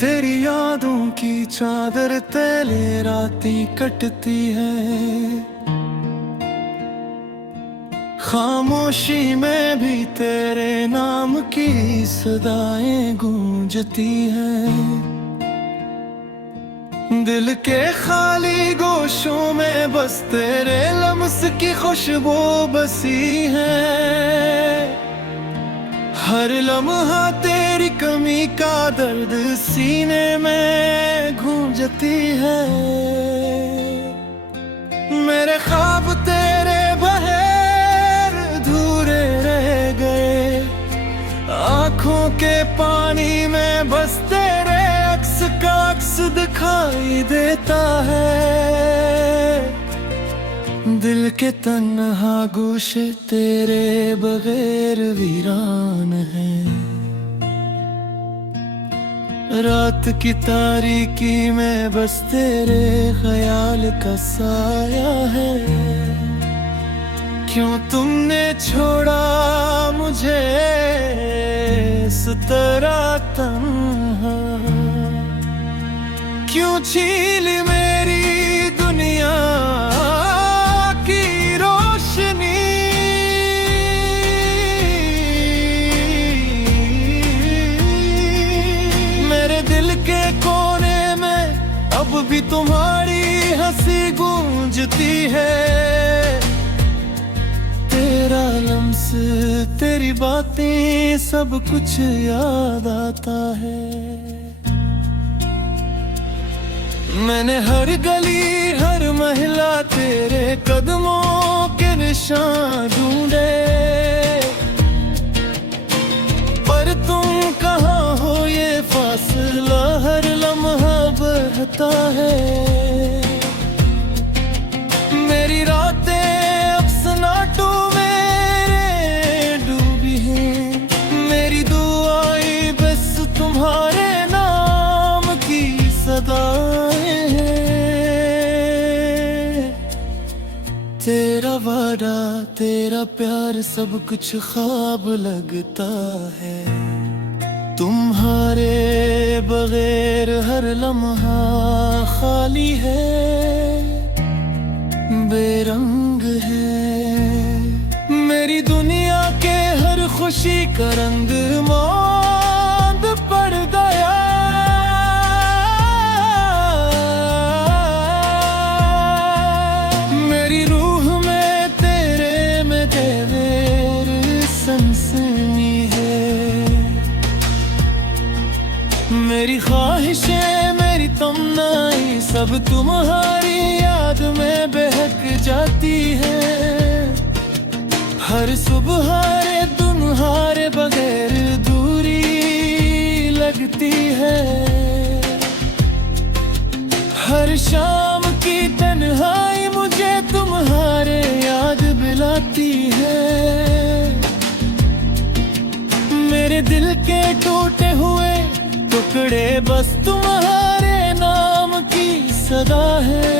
तेरी यादों की चादर तले रातें कटती है, खामोशी में भी तेरे नाम की सदाएं गूंजती हैं। दिल के खाली गोशों में बस तेरे लम्स की खुशबू बसी है। हर लम्हा तेरी कमी का दर्द सीने में गूंजती है। मेरे ख्वाब तेरे बगैर अधूरे रह गए, आंखों के पानी में बस तेरे अक्स का अक्स दिखाई देता है। दिल के तन्हा गोशे तेरे बगैर वीरान है। रात की तारीकी में बस तेरे ख्याल का साया है। क्यों तुमने छोड़ा मुझे इस तरह तन्हा, क्यों छीन मेरी दुनिया की रोशनी। मेरे दिल के कोने में अब भी तुम्हारी हंसी गूंजती है। तेरा लम्स तेरी बातें सब कुछ याद आता है। मैंने हर गली हर महिला तेरे कदमों के निशान ढूंढे, पर तुम कहाँ हो ये फासला हर लम्हा बढ़ता है। मेरी रातें अब सन्नाटों में डूबी हैं, मेरी दुआएं बस तुम्हारे नाम की सदाएं हैं। तेरा वादा तेरा प्यार सब कुछ ख्वाब लगता है। तुम्हारे बगैर हर लम्हा खाली है, बेरंग है। मेरी दुनिया के हर खुशी का रंग मांद पड़ गया। मेरी रूह में तेरे में तेरे सनसनी है। मेरी ख्वाहिशें मेरी तमन्नाएं सब तुम्हारी याद में बहक जाती है। हर सुबह रे तुम्हारे बगैर दूरी लगती है। हर शाम की तन्हाई मुझे तुम्हारे याद दिलाती है। मेरे दिल के टूटे हुए टुकड़े बस तुम्हारे नाम की सदा है।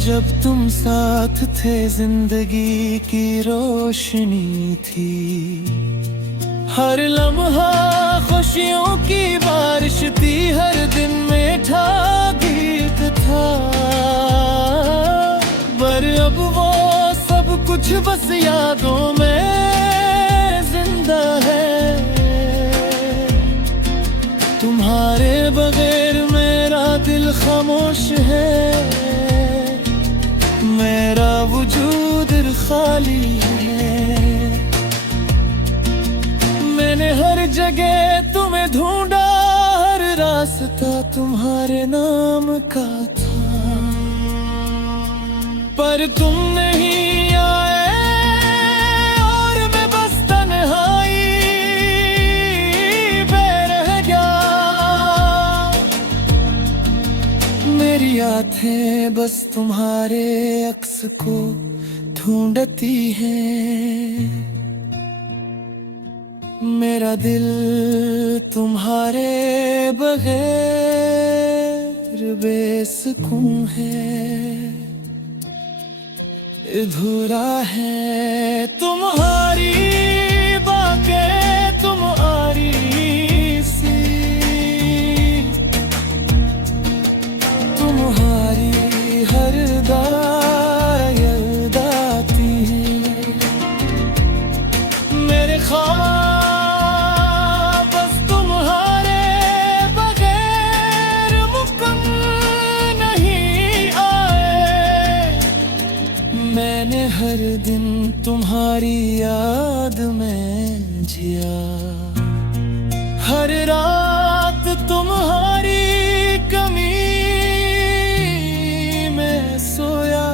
जब तुम साथ थे जिंदगी की रोशनी थी, हर लम्हा खुशियों की बारिश थी। हर दिन मीठा गीत था, पर अब वो सब कुछ बस यादों में जिंदा है। तुम्हारे बगैर मेरा दिल खामोश है, मेरा वजूद खाली है। मैंने हर जगह तुम्हें ढूंढा, हर रास्ता तुम्हारे नाम का था, पर तुम नहीं आए और मैं बस तन्हाई में रह गया। मेरी आंखें बस तुम्हारे अक्स को ढूंढती हैं। मेरा दिल तुम्हारे बगैर बेसुकून है। अधूरा है तुम्हारी बातें तुम्हारी सी हर दिन तुम्हारी याद में जिया, हर रात तुम्हारी कमी में सोया।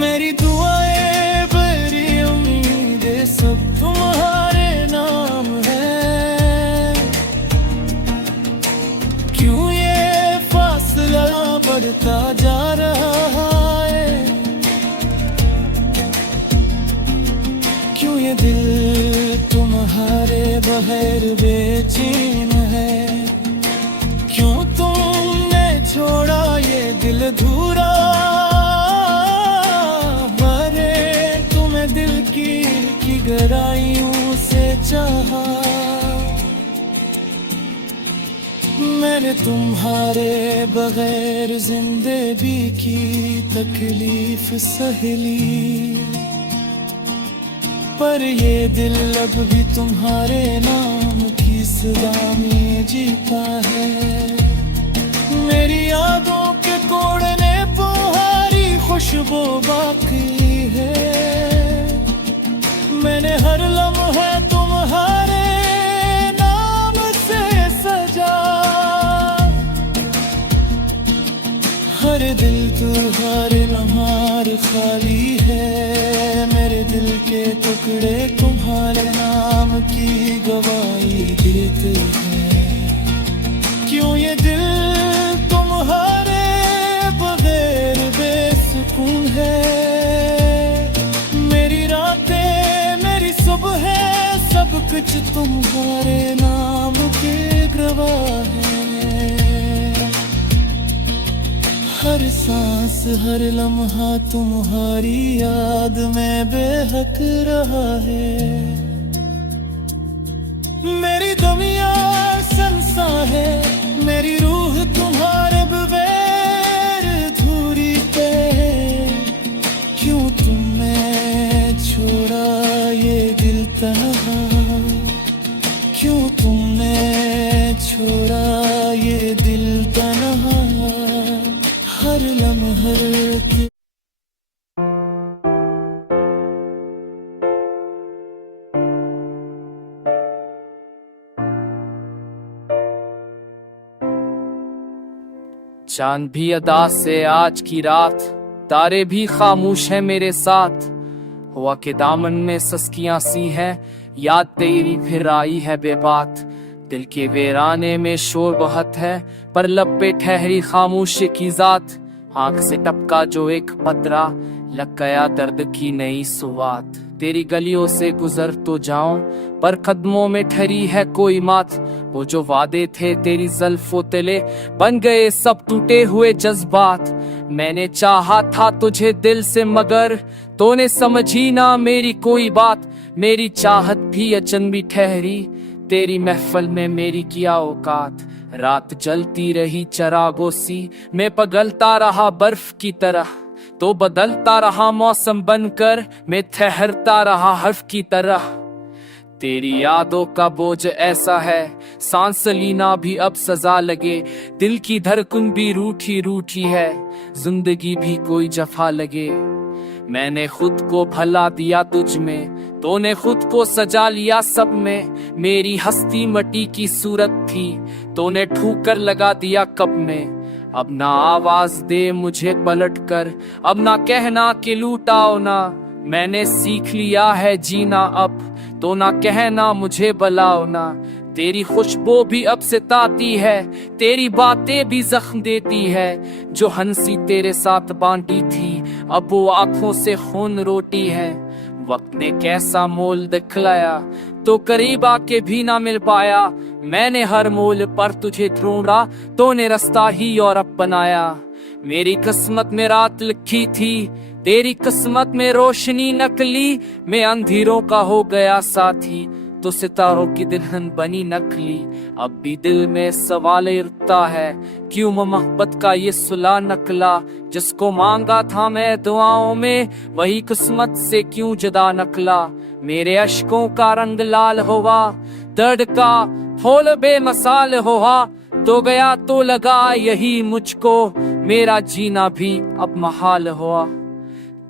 मेरी दुआएं बड़ी उम्मीदें सब तुम्हारे नाम है। क्यों ये फासला बढ़ता जा रहा है, क्यों ये दिल तुम्हारे बगैर बेचैन है, क्यों तुमने छोड़ा ये दिल अधूरा। दिल की गहराइयों से चाहा, मैंने तुम्हारे बगैर जिंदगी की तकलीफ सहली, पर ये दिल अब भी तुम्हारे नाम की सदा में जीता है। मेरी यादों के कोड़ने तुम्हारी खुशबू बाकी है, मैंने हर लम्हा तुम्हारे नाम से सजा। हर दिल तुम्हारे लम्हा खाली है, मेरे दिल के टुकड़े तुम्हारे नाम की गवाही देते हैं। क्यों ये दिल तुम्हारे बगैर बेसुकून है, मेरी रातें सुबह है सब कुछ तुम्हारे नाम के गवाह है। हर सांस हर लम्हा तुम्हारी याद में बेहक रहा है। मेरी दुनिया संसा है, मेरी रूह तुम्हारे बगैर अधूरी पे। क्यों तुमने छोड़ा ये दिल तन्हा, क्यों तुमने छोड़ा ये दिल तन्हा। हर लम्हे की चांद भी अदा से आज की रात, तारे भी खामोश है मेरे साथ। हुआ के दामन में सस्कियां सी है, याद तेरी फिर आई है बेबात। दिल के वीराने में शोर बहुत है, पर लब पे ठहरी खामोशी की जात। आंख से टपका जो एक पतरा, लग गया दर्द की नई सुवात। तेरी गलियों से गुजर तो जाऊं, पर कदमों में ठहरी है कोई मात। वो जो वादे थे तेरी ज़ल्फ़ों तले, बन गए सब टूटे हुए जज्बात। मैंने चाहा था तुझे दिल से मगर तूने समझी ना मेरी कोई बात। मेरी चाहत भी अचंबी ठहरी, तेरी महफिल में मेरी क्या औकात। रात जलती रही चरागों सी, मैं पगलता रहा बर्फ की तरह। तो बदलता रहा मौसम बनकर, मैं ठहरता रहा हर्फ की तरह। तेरी यादों का बोझ ऐसा है, सांस लेना भी अब सजा लगे। दिल की धड़कन भी रूठी रूठी है, जिंदगी भी कोई जफा लगे। मैंने खुद को भला दिया तुझ में, तूने खुद को सजा लिया सब में। मेरी हस्ती मटी की सूरत थी, तूने ठुकर लगा दिया कब में। अब ना आवाज दे मुझे पलट कर, अब ना कहना कि लूटाओ ना। मैंने सीख लिया है जीना अब, तो ना कहना मुझे बुलाओ ना। तेरी खुशबू भी अब सताती है, तेरी बातें भी जख्म देती है। जो हंसी तेरे साथ बांटी थी, अब वो आंखों से खून रोटी है। वक्त ने कैसा मोल दिखलाया, तो करीब आके भी ना मिल पाया। मैंने हर मोल पर तुझे ढूंढा, तूने रास्ता ही और अब बनाया। मेरी किस्मत में रात लिखी थी, तेरी किस्मत में रोशनी नकली। मैं अंधेरों का हो गया साथी, तो सितारों की दुल्हन बनी नकली। अब भी दिल में सवाल उठता है, क्यों मोहब्बत का ये सुला नकला। जिसको मांगा था मैं दुआओं में, वही किस्मत से क्यों जुदा नकला। मेरे अश्कों का रंग लाल हुआ, दर्द का फूल बेमिसाल हुआ। तो गया तो लगा यही मुझको, मेरा जीना भी अब महाल हुआ।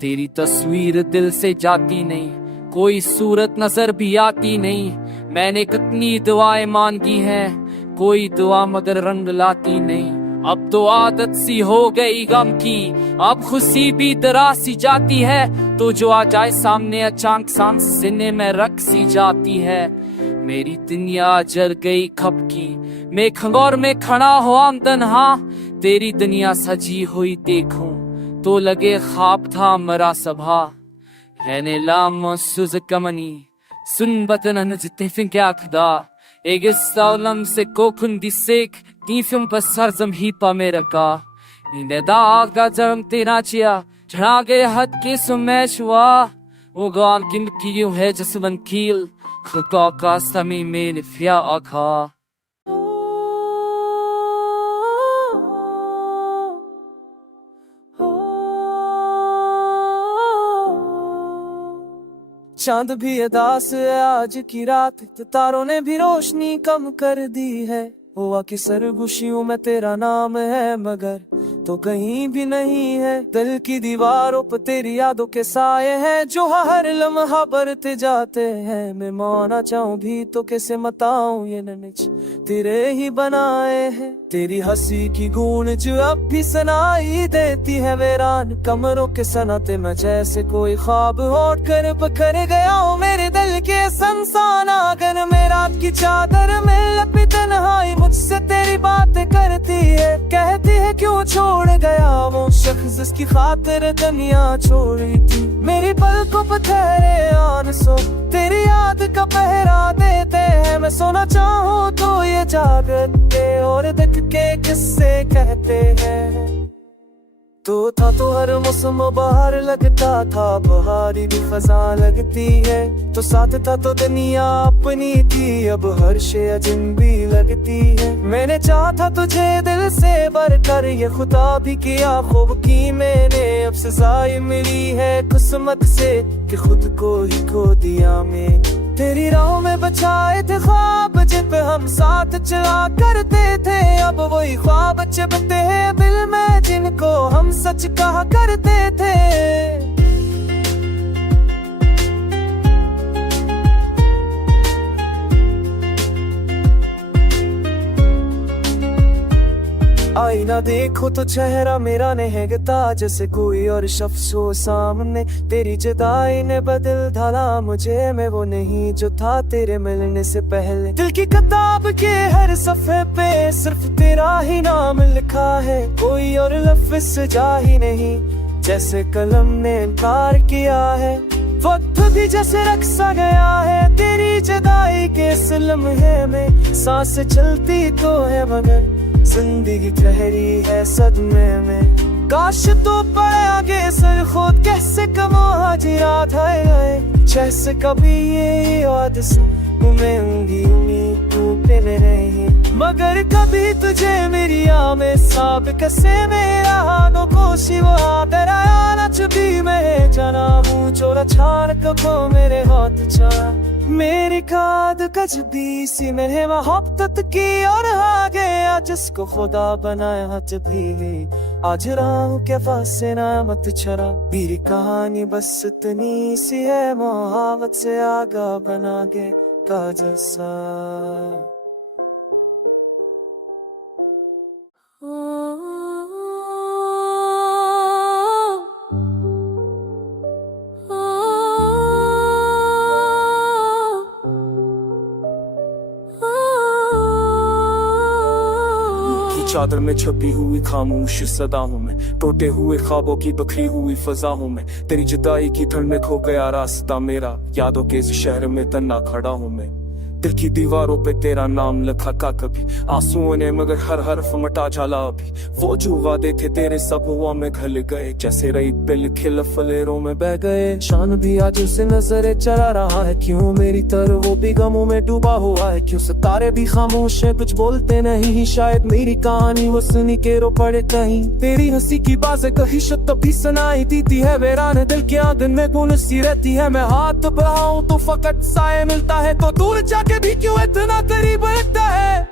तेरी तस्वीर दिल से जाती नहीं, कोई सूरत नजर भी आती नहीं। मैंने कितनी दुआएं मांगी हैं, कोई दुआ मगर रंग लाती नहीं। अब तो आदत सी हो गई गम की, अब खुशी भी दरा सी जाती है। तो जो आ जाए सामने अचानक सांस सीने में रख सी जाती है। मेरी दुनिया जल गई खप की, मैं खंगौर में खड़ा हुआ तन्हा। तेरी दुनिया सजी हुई देखूं तो लगे ख्वाब था मरा सभा। हैने लाम सुज कमनी sun batanan zitefin kda Egistalam se kokun disek Tifim pasarzam hipa meraka Ineda aga zaram tinachia Chage hat ke sumeshwa Ugan kim kiyu hai jaswan keel Khaka ka sami mein fya akha चांद भी अदास है आज की रात, तारों ने भी रोशनी कम कर दी है। हुआ कि सरगुशियों में तेरा नाम है मगर तो कहीं भी नहीं है। दिल की दीवारों पर तेरी यादों के साए हैं जो हर लम्हा बरते जाते हैं। मैं माना चाहूं भी तो कैसे बताऊं ये ननिच तेरे ही बनाए हैं। तेरी हंसी की गूंज अब भी सुनाई देती है वीरान कमरों के सनाते में जैसे कोई ख्वाब होट कर पकड़ गया हूँ मेरे दिल के संसान आंगन में। रात की चादर में लपी तन्हाई मुझसे तेरी बातें करती है, कहती है क्यों छोड़ गया वो शख्स जिसकी खातिर दुनिया छोड़ी थी। मेरी पलकों पर ठहरे आंसू तेरी याद का पहरा देते हैं। मैं सोना चाहूँ तो ये जागते और देख के किस्से कहते हैं। तो था तो हर मौसम बाहर लगता था, बहारी भी फजा लगती है। तो साथ था तो दुनिया अपनी थी, अब हर शे अजनबी लगती है। मैंने चाहा था तुझे दिल से बढ़कर, ये खुदा भी किया खूब की मैंने। अब सजाई मिली है किस्मत से कि खुद को ही खो दिया मैं। तेरी राहों में बचाए थे ख्वाब जिन पे हम साथ चला करते थे, अब वही ख्वाब चबते हैं दिल में जिनको हम सच कहा करते थे। आईना देखो तो चेहरा मेरा नहगता जैसे कोई और शख्स हो सामने। तेरी जुदाई ने बदल डाला मुझे, मैं वो नहीं जो था तेरे मिलने से पहले। दिल की किताब के हर सफ़े पे सिर्फ तेरा ही नाम लिखा है, कोई और लफ्ज़ जा ही नहीं जैसे कलम ने इनकार किया है। वक्त भी जैसे रख सा गया है तेरी जुदाई के इस लम्हे में। सांस चलती तो है मगर जिंदगी ठहरी है सदमे में। काश तो पड़े आगे सर खुद कैसे कमो आज याद है जैसे कभी ये याद घूमेंगी उम्मीद टूटे नहीं। मगर कभी तुझे मेरी आमे साब कैसे मेरा हाथों को सिवा डराया न चुकी मैं जाना हूँ चोरा छान कबो मेरे हाथ चला। मेरी काद कजबी सी मैंने मोहब्बत की और आ गया जिसको खुदा बनाया जब भी। आज राह के फासे ना मत छरा, मेरी कहानी बस इतनी सी है मोहब्बत से आगा बना के का जैसा। चादर में छपी हुई खामोश सदाओं में, टूटे हुए ख्वाबों की बखरी हुई फजाओं में। तेरी जुदाई की ठंड में खो गया रास्ता मेरा, यादों के इस शहर में तना खड़ा हूँ मैं। दिल की दीवारों पे तेरा नाम लिखा का कभी आंसुओं ने मगर हर हर्फ मटा जाला अभी। वो जो वादे थे तेरे सब हुआ में घल गए जैसे रई बिल खिल फलेरों में बह गए। शान भी आज उसे नजरे चला रहा है क्यों मेरी तरह वो भी गमों में डूबा हुआ है। क्यों सितारे भी खामोश है कुछ बोलते नहीं, शायद मेरी कहानी वो सुनी के रो पड़े कहीं। तेरी हंसी की बातें कहीं तब भी सुनाई देती है वीरान दिल के आंगन में गुल सी रहती है। मैं हाथ बढ़ाऊं तो फकत साए मिलता है, तो दूर जाके भी क्यों इतना करीब रहता है।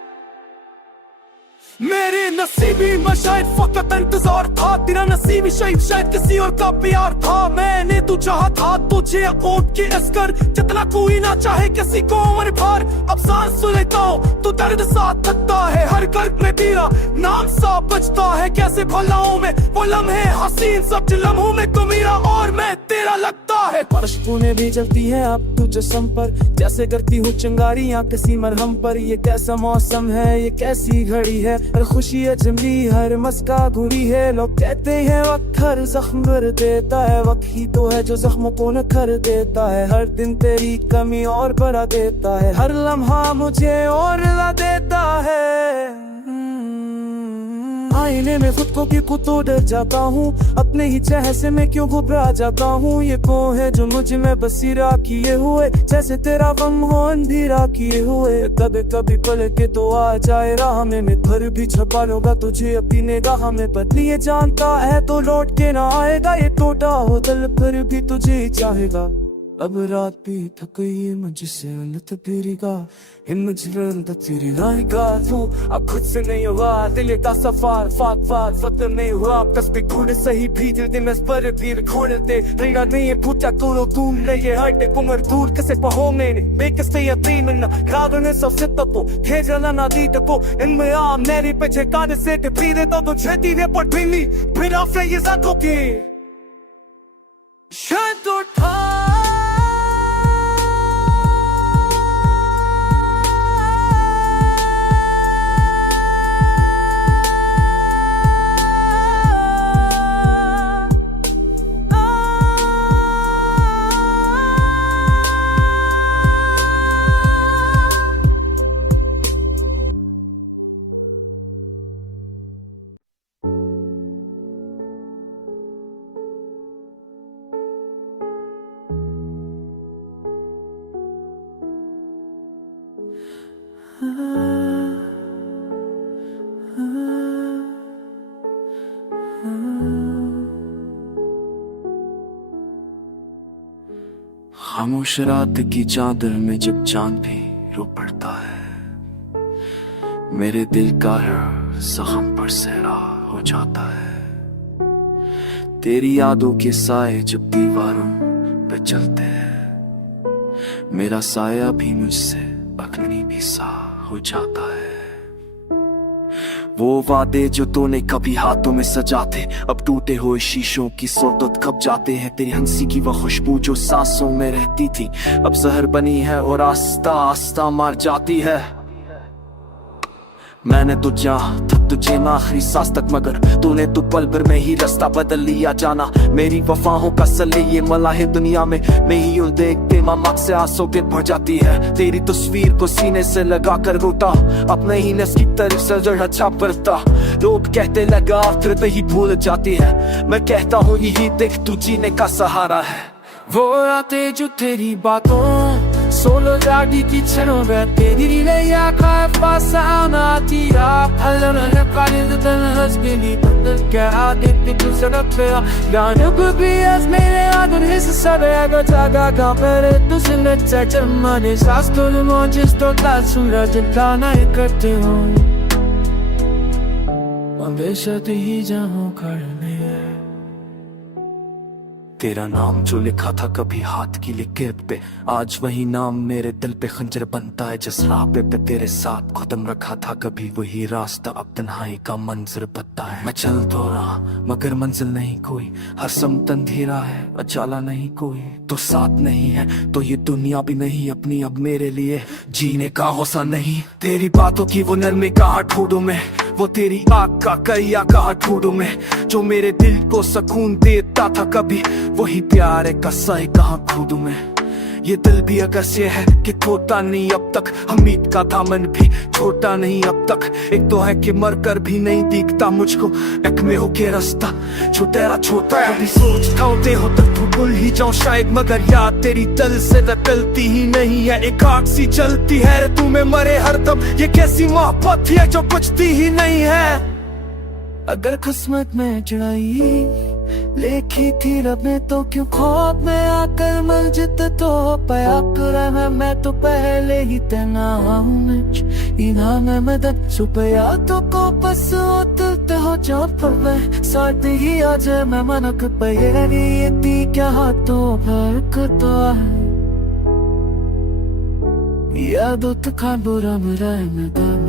मेरे नसीबी में शायद फकत इंतजार था, तेरा नसीबी शायद किसी और का प्यार था। मैंने तू चाहा था तुझे अकोट के अस्कर, जितना कोई ना चाहे किसी को उम्र भर। अब सांस लेता हूँ तो दर्द सा थकता है, हर कर्क में तेरा नाम सा बजता है। कैसे भलाओं में वो लम्हे हसीन, सब लम्हों में तो मेरा और मैं तेरा लगता है। पशपुने भी चलती है अब तू जिस्म पर, जैसे करती हूँ चिंगारियाँ किसी मरहम पर। ये कैसा मौसम है, ये कैसी घड़ी है, हर खुशी अजमली हर मस्का घुरी है। लोग कहते हैं वक्त हर जख्म भर देता है, वक्त ही तो है जो जख्मों को न कर देता है। हर दिन तेरी कमी और बढ़ा देता है, हर लम्हा मुझे और ला देता है। आईने में खुद को भी तो डर जाता हूँ, अपने ही चेहरे से मैं क्यों घबरा जाता हूँ। ये कौन है जो मुझ में बसीरा किए हुए, जैसे तेरा गम हो अंधेरा किए हुए। कभी कभी पल के तो आ जाए राह में, मैं घर भी छपा लूंगा तुझे अपनी निगाह में। बदली ये जानता है तो लौट के ना आएगा, ये टूटा हो दिल फिर भी तुझे ही चाहेगा। अब रात भी थक गई मुझसे उलट फिरेगा, हिम्मत तेरी लाएगा तू। अब खुद से नहीं हुआ दिल का सफार, फाक फत नहीं हुआ तस्वीर खुद सही भी दिल में पर तीर खोलते रहेगा। नहीं ये पूछा तू तू नहीं ये हटे कुमर दूर कैसे पहो मैंने बेकस से यकीन ना रागने सबसे तपो खेजला ना दी तपो इनमें आ मेरी पीछे कान से पीरे तो छेती ने पर बिल्ली फिर आपसे ये साथों की शायद उठा खामोश रात की चादर में जब चांद भी रो पड़ता है, मेरे दिल का हर जख्म पर सहरा हो जाता है। तेरी यादों के साए जब दीवारों पे चलते हैं, मेरा साया भी मुझसे अग्नि सा हो जाता है। वो वादे जो तूने कभी हाथों में सजाते, अब टूटे हुए शीशों की सोतत खप जाते हैं। तेरी हंसी की वो खुशबू जो सांसों में रहती थी, अब जहर बनी है और आस्ता आस्ता मार जाती है। मैंने तो चाहा था तुझे ना आखिरी सांस तक, मगर तूने तो पल भर में ही रास्ता बदल लिया। जाना मेरी वफाओं का सले ये मला है दुनिया में, मैं ही यूं देखते मामा से आंसू के भर जाती है। तेरी तस्वीर को सीने से लगा कर रोता, अपने ही नस की तरफ से जो अच्छा पड़ता। लोग कहते लगा फिर ही भूल जाती है, मैं कहता हूँ यही देख तू जीने का सहारा है। वो रातें जो तेरी बातों solo dagli chi c'è non vede di lei a fa sana tira allora ne parli da la spini perché ha detto tu sei una fea da ne puoi as me a don his sabe a go taga per tu se ne c'è mane sasto no oggi sto da sulla gittana e करते हो हमेशा ही जाऊं करने तेरा नाम जो लिखा था कभी हाथ की लिखित पे, आज वही नाम मेरे दिल पे खंजर बनता है। जिस राह पे तेरे साथ कदम रखा था कभी, वही रास्ता अब तन्हाई का मंजर बनता है। मैं चल तो रहा मगर मंजिल नहीं कोई, हर समत अंधेरा है अचाला नहीं कोई। तो साथ नहीं है तो ये दुनिया भी नहीं अपनी अब मेरे लिए जीने का हौसला नहीं। तेरी बातों की वो नरमी कहाँ ढूंढूं मैं, वो तेरी आग का करिया कहाँ ढूंढूं मैं, जो मेरे दिल को सुकून देता था कभी, वही प्यार है कसाई कहाँ खोदूं मैं। ये दिल भी अगर से है कि खोता नहीं अब तक, उम्मीद का दामन भी छोटा नहीं अब तक। एक तो है कि मर कर भी नहीं दिखता मुझको, एक में हो के रास्ता जो तेरा छोटा है। कभी सोचता होते हो तक तो भूल ही जाऊं शायद, मगर याद तेरी दिल से निकलती ही नहीं है। एक आग सी चलती है तू में मरे हरदम, ये कैसी मोहब्बत है जो बुझती ही नहीं है। अगर किस्मत में चढ़ाई लेके लिखी थी रब ने तो क्यों ख्वाब में आकर मस्जिद तो पया कर मैं तो पहले ही तेना इना में मदद छुपया तो को बस उतरते हो जब पर मैं साथ ही आज मैं मनक पैरी ती क्या हाथों भर करता है यादों तो खान बुरा मरा है मैं